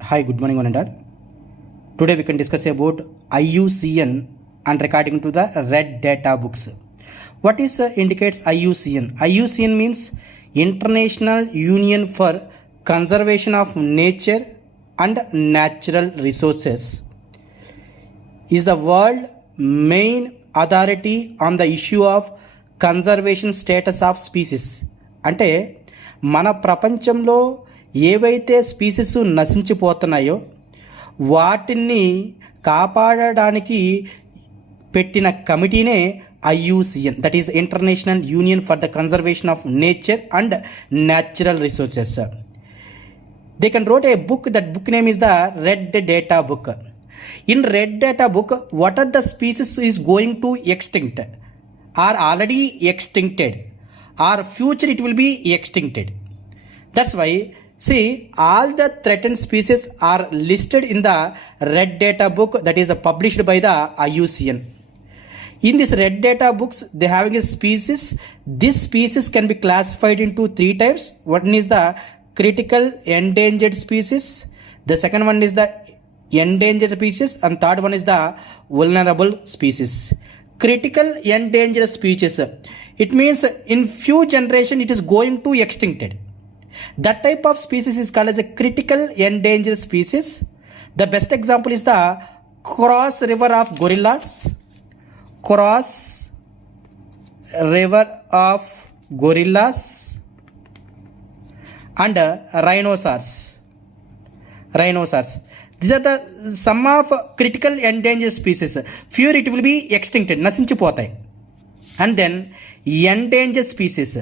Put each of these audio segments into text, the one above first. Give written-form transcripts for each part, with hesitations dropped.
Hi, good morning, one and all. Today we can discuss about IUCN and regarding to the red data books. What is indicates IUCN? IUCN means International Union for Conservation of Nature and Natural Resources. Is the world main authority on the issue of conservation status of species. అంటే మన ప్రపంచంలో ఏవైతే species నశించిపోతున్నాయో వాటిని కాపాడడానికి పెట్టిన కమిటీనే IUCN, that is international union for the conservation of nature and natural resources. They can wrote a book. That book name is the Red Data Book. In Red Data Book, what are the species is going to extinct, are already extincted, or future it will be extincted. That's why, see, all the threatened species are listed in the Red Data Book that is published by the IUCN. In this Red Data books, they having a species. This species can be classified into three types. One is the critical endangered species. The second one is the endangered species, and third one is the vulnerable species. Critical endangered species, it means in few generation it is going to extincted. That type of species is called as a critical endangered species. The best example is the cross river of gorillas, cross river of gorillas, and rhinoceros. These are the some of critical endangered species. Few it will be extincted, నశించిపోతాయి. And then endangered species.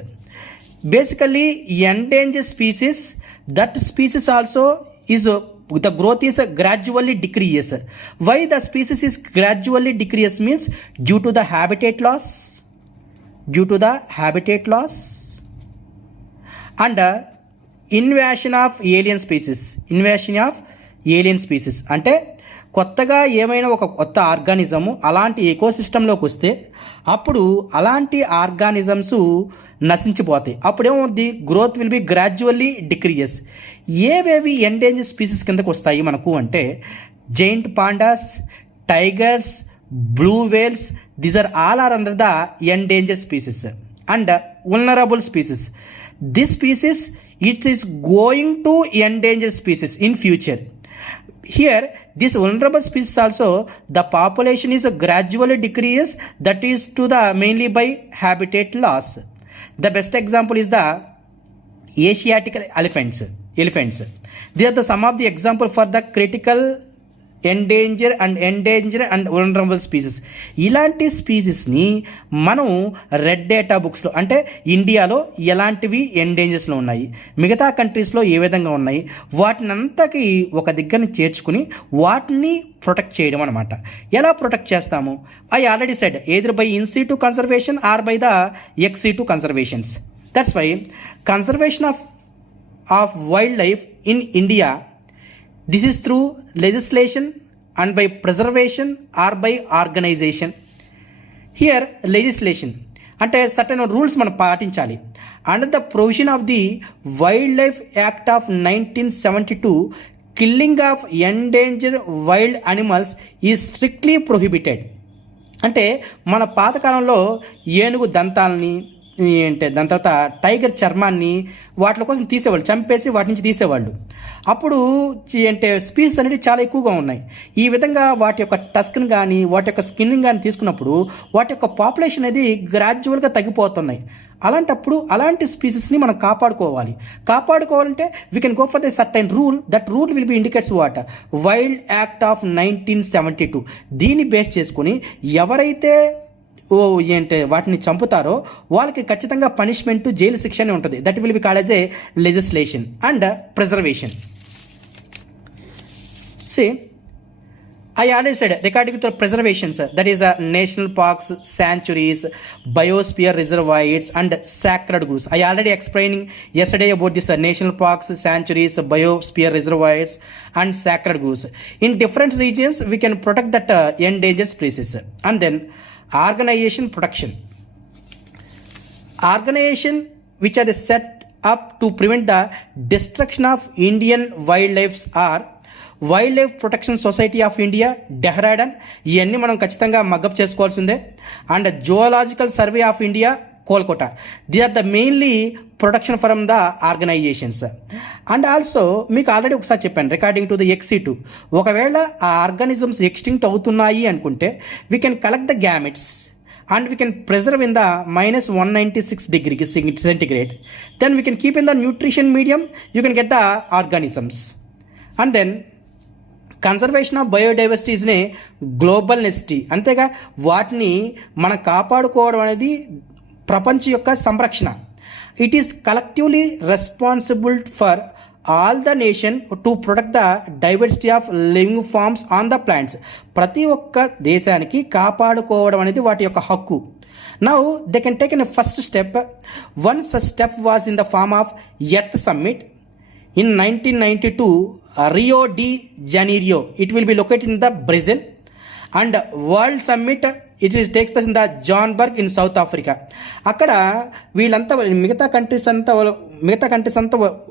Basically endangered species, that species also is the growth is gradually decrease. Why the species is gradually decrease means due to the habitat loss, and invasion of alien species. అంటే కొత్తగా ఏమైనా ఒక కొత్త ఆర్గానిజము అలాంటి ఎకోసిస్టంలోకి వస్తే అప్పుడు అలాంటి ఆర్గానిజమ్స్ నశించిపోతాయి. అప్పుడేమవుద్ది, growth will be gradually decreases. ఏవేవి ఎండేంజర్ స్పీసీస్ కిందకు వస్తాయి మనకు అంటే giant pandas, tigers, blue whales, these are all are under the endanger species. And vulnerable species, this species it is going to endanger species in future. Here this vulnerable species also, the population is gradually decrease, that is to the mainly by habitat loss. The best example is the Asiatic elephants. They are the some of the example for the critical endangered and vulnerable species. ఇలాంటి స్పీసీస్ని మనం red data బుక్స్లో, అంటే ఇండియాలో ఎలాంటివి ఎండేంజర్స్లో ఉన్నాయి, మిగతా కంట్రీస్లో ఏ విధంగా ఉన్నాయి, వాటిని అంతకి ఒక దగ్గరని చేర్చుకుని వాటిని ప్రొటెక్ట్ చేయడం అనమాట. ఎలా ప్రొటెక్ట్ చేస్తాము? I already said either by in situ conservation or by the ex situ conservations. That's why conservation of wildlife in India, this is through legislation and by preservation or by organization. Here legislation అంటే certain rules మనం పాటించాలి. Under the provision of the Wildlife Act of 1972, killing of endangered wild animals is strictly prohibited. అంటే మన పాతకాలంలో ఏనుగు దంతాలని, అంటే దాని తర్వాత టైగర్ చర్మాన్ని వాటి కోసం తీసేవాళ్ళు, చంపేసి వాటి నుంచి తీసేవాళ్ళు. అప్పుడు అంటే స్పీసీస్ అనేవి చాలా ఎక్కువగా ఉన్నాయి. ఈ విధంగా వాటి యొక్క టస్క్ని కానీ వాటి యొక్క స్కిన్ కానీ తీసుకున్నప్పుడు వాటి యొక్క పాపులేషన్ అనేది గ్రాడ్యువల్గా తగ్గిపోతున్నాయి. అలాంటప్పుడు అలాంటి స్పీసీస్ని మనం కాపాడుకోవాలంటే we can go for the certain rule. That rule will be indicates what wild act of 1972. దీన్ని బేస్ చేసుకొని ఎవరైతే అంటే వాటిని చంపుతారో వాళ్ళకి ఖచ్చితంగా పనిష్మెంట్, జైలు శిక్ష అని ఉంటుంది. That will be called as a legislation and preservation. See, I already said regarding to preservations, that is national parks, sanctuaries, biosphere reservoirs and sacred groves. I already explained yesterday about this national parks, sanctuaries, biosphere reservoirs and sacred groves. In different regions we can protect that endangered species. And then organization protection. Organization which are set up to prevent the destruction of Indian wildlife are wildlife protection society of India Dehradun, ఇవన్నీ మనం ఖచ్చితంగా mug up చేసుకోవాల్సిందే. And zoological survey of India Kolkata, the are the mainly protection from the organisations. And also మీకు already ఒకసారి చెప్పాను recording to the XC2, ఒకవేళ ఆ organisms extinct అవుతున్నాయి అనుకుంటే we can collect the gametes and we can preserve in the -196 degree centigrade. Then we can keep in the nutrition medium, you can get the organisms. And then conservation of biodiversity is a global necessity. అంతేగా వాటిని మనం కాపాడుకోవడం అనేది ప్రపంచ యొక్క సంరక్షణ. It is collectively responsible for all the nation to protect the diversity of living forms on the plants. ప్రతి ఒక్క దేశానికి కాపాడుకోవడం అనేది వాటి యొక్క హక్కు. Now they can take an first step. One such step was in the form of Earth Summit in 1992 Rio de Janeiro. It will be located in the Brazil. And World Summit, it is takes place in the Johannesburg in South Africa. అక్కడ వీళ్ళంతా మిగతా కంట్రీస్ అంతా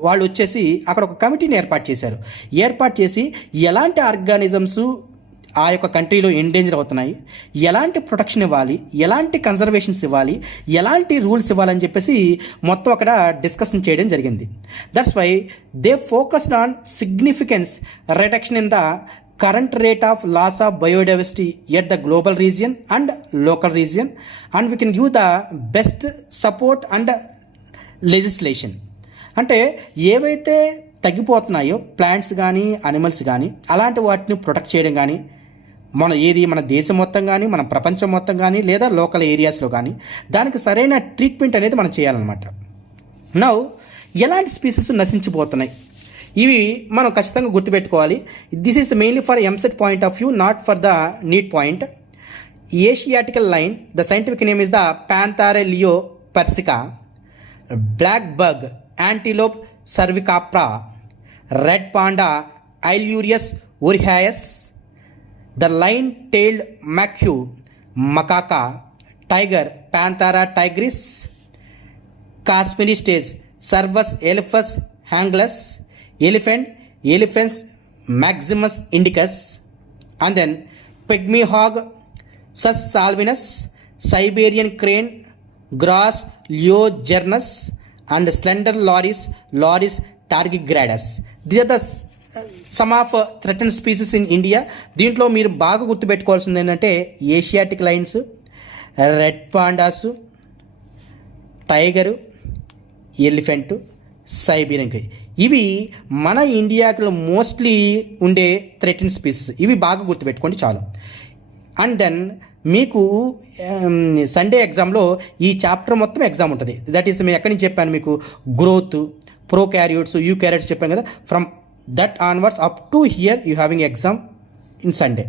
వాళ్ళు వచ్చేసి అక్కడ ఒక కమిటీని ఏర్పాటు చేసి ఎలాంటి ఆర్గానిజమ్స్ ఆ యొక్క కంట్రీలో ఎండేంజర్ అవుతున్నాయి, ఎలాంటి ప్రొటెక్షన్ ఇవ్వాలి, ఎలాంటి కన్జర్వేషన్స్ ఇవ్వాలి, ఎలాంటి రూల్స్ ఇవ్వాలని చెప్పేసి మొత్తం అక్కడ డిస్కషన్ చేయడం జరిగింది. That's why they focused on significance reduction in the current rate of loss of biodiversity at the global region and local region, and we can give the best support and legislation. అంటే ఏవైతే తగ్గిపోతున్నాయో ప్లాంట్స్ కానీ అనిమల్స్ కానీ అలాంటి వాటిని ప్రొటెక్ట్ చేయడం కానీ మన దేశం మొత్తం కానీ మన ప్రపంచం మొత్తం కానీ లేదా లోకల్ ఏరియాస్లో కానీ దానికి సరైన ట్రీట్మెంట్ అనేది మనం చేయాలన్నమాట. నౌ ఎలాంటి స్పీసెస్ నశించిపోతున్నాయి ఇవి మనం ఖచ్చితంగా గుర్తుపెట్టుకోవాలి. This is mainly for EAMCET point of view, not for the NEET point. Asiatic lion, the scientific name is the Panthera leo persica, black buck antelope Cervicapra, red panda ఐల్యూరియస్ ఓరిహాయస్, the lion tailed macaque, Macaca, tiger Panthera tigris, కాస్మినిస్టేస్ Cervus elaphus హ్యాంగ్లస్, elephants maximus indicus, and then pygmy hog, Sus salvanius, Siberian crane, Grus లియోజెర్నస్, and slender loris tardigradus. This are the some of threaten species in India. దీంట్లో మీరు బాగా గుర్తుపెట్టుకోవాల్సింది ఏంటంటే Asiatic lions, red pandas, tiger, elephant, Siberian crane, ఇవి మన ఇండియాలో మోస్ట్లీ ఉండే థ్రెటన్ స్పీసీస్. ఇవి బాగా గుర్తుపెట్టుకోండి చాలు. అండ్ దెన్ మీకు సండే ఎగ్జామ్లో ఈ చాప్టర్ మొత్తం ఎగ్జామ్ ఉంటుంది. దట్ ఈస్ నేను ఎక్కడి నుంచి చెప్పాను మీకు, గ్రోత్, యూక్యారియోట్స్ చెప్పాను కదా. From that onwards up to hear you having exam in Sunday.